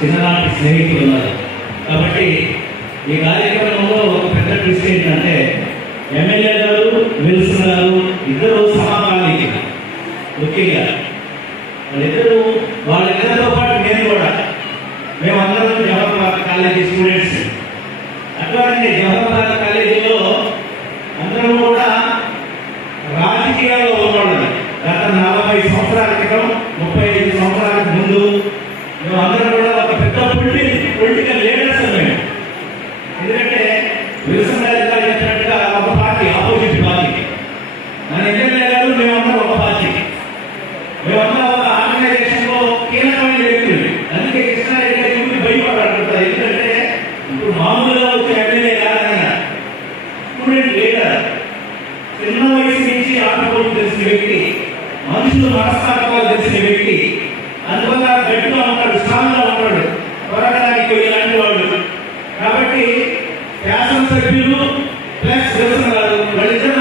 చిన్ననాటి స్నేహితులు ఉన్నారు. కాబట్టి ఈ కార్యక్రమంలో ఒక పెద్ద ట్విస్ట్ ఏంటంటే ఎమ్మెల్యే గారు విల్సన్ గారు ఇద్దరు సమకాలీకులు. ముఖ్యంగా వాళ్ళిద్దరితో పాటు నేను కూడా, మేమందరం జవహర్లాల్ కాలేజీ స్టూడెంట్స్. అట్లాగే జవహర్లాల్ కాలేజీలో అందరం కూడా రాజకీయాల్లో ఉన్నవాళ్ళని. గత 40 సంవత్సరాల క్రితం, 35 సంవత్సరాలకు ముందు మేమందరం కూడా ఒక పెద్ద పొలిటికల్ లీడర్స్ మేము. ఎందుకంటే విల్సన్ గారు చెప్పినట్టుగా ఒక పార్టీ, ఆపోజిట్ పార్టీ. మన ఎమ్మెల్యే గారు మేమందరం ఒక పార్టీ. మేమందరం ఒక ఆర్గనైజేషన్లో కీలకమైన వ్యక్తులు. అందుకే కృష్ణారెడ్డి గారి గురించి భయపడాలంటారు. ఎందుకంటే ఇప్పుడు మామూలుగా వచ్చే ఎమ్మెల్యే కాదన్నా స్టూడెంట్ లీడర్, చిన్న వయసు నుంచి ఆటపోటు తెలిసిన వ్యక్తి, మనుషులు మనస్తత్వాలు తెలిసిన వ్యక్తి. అందువల్ల గట్టిగా ఉంటాడు, స్ట్రాంగ్గా ఉంటాడు, త్వరగడానికి ఇలాంటి వాళ్ళు. కాబట్టి శాసనసభ్యులు ప్లస్ విల్సన్ గారు వాళ్ళిద్దరు